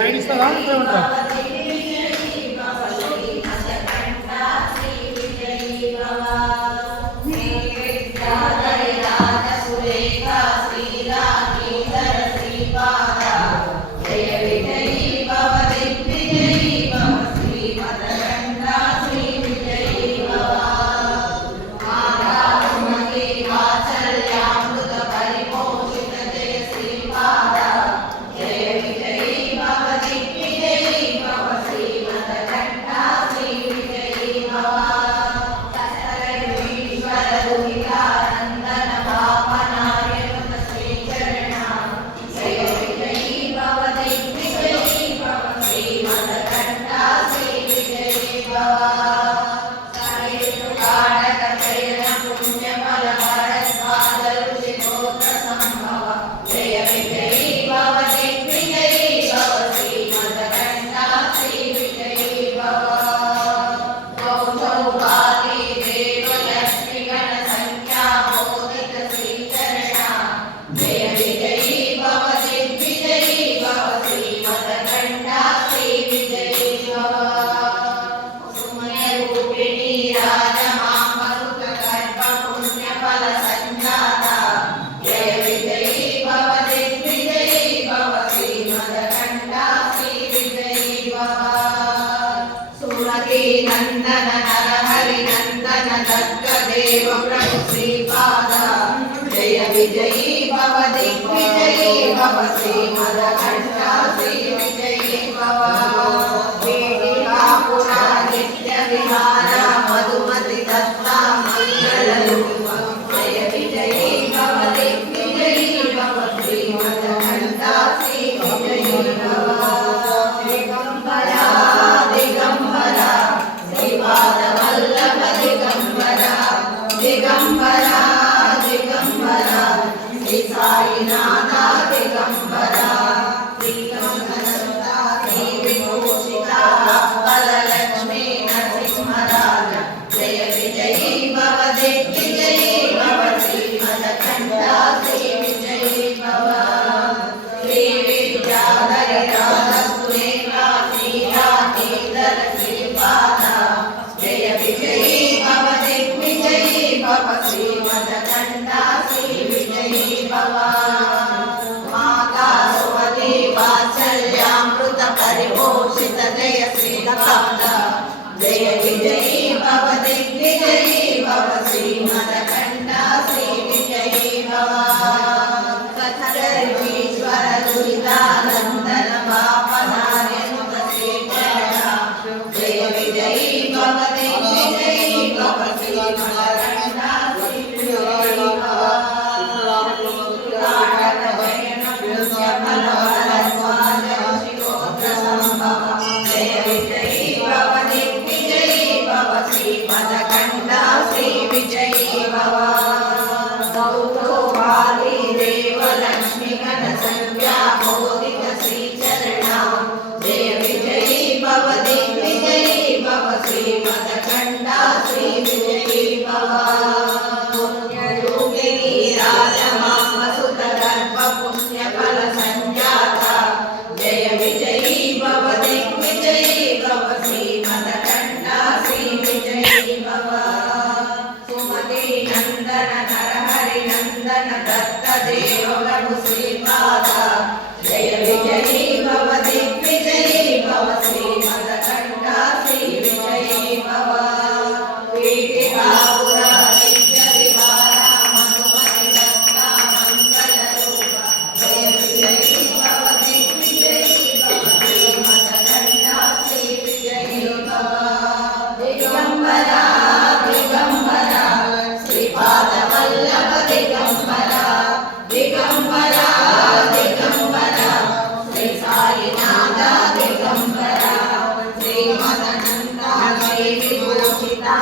Side ఇస్తారా ఉంటారా? नंदन नरहरि नंदन दत्तदेव प्रभु श्रीपाद जय विजयी भव दिग्विजयी भव श्रीमदघंटा श्री विजयी भव वेदिकापुरा नित्य विहार मधुमति दत्ता मंगलरूप जय विजयी भव दिग्विजयी भव श्रीमदघंटा श्री विजयी भव दिगंबरा दिगंबरा श्री साईनाथ दिगंबरा श्री विभूषिता वरलक्ष्मी नरसिंहराज जय विजयी भव दिग्विजयी भव श्रीमदघंटा श्री विजयी भव श्री विद्याधरी राजसुरेन्द्र श्रीराधीधर श्रीपाद जय विजयी भव दिग्विजयी भव श्रीमदघंटा श्री विजयी भव माता सुमति वात्सल्यामृत परिपोषित जय श्रीपाद जय विजयी भव दिग्विजयी भव श्रीमदघंटा श्री विजयी भव सत्सर्वीश्वर दुरितानंदन पापनार्यनुत श्रीचरण जय विजयी भव दिग्विजयी भव श्रीमदघंटा श्री विजयी भव जय विजयी भव दिग्विजयी भव श्रीमदघंटा श्री विजयी भव गौतो बाली देव लक्ष्मी गण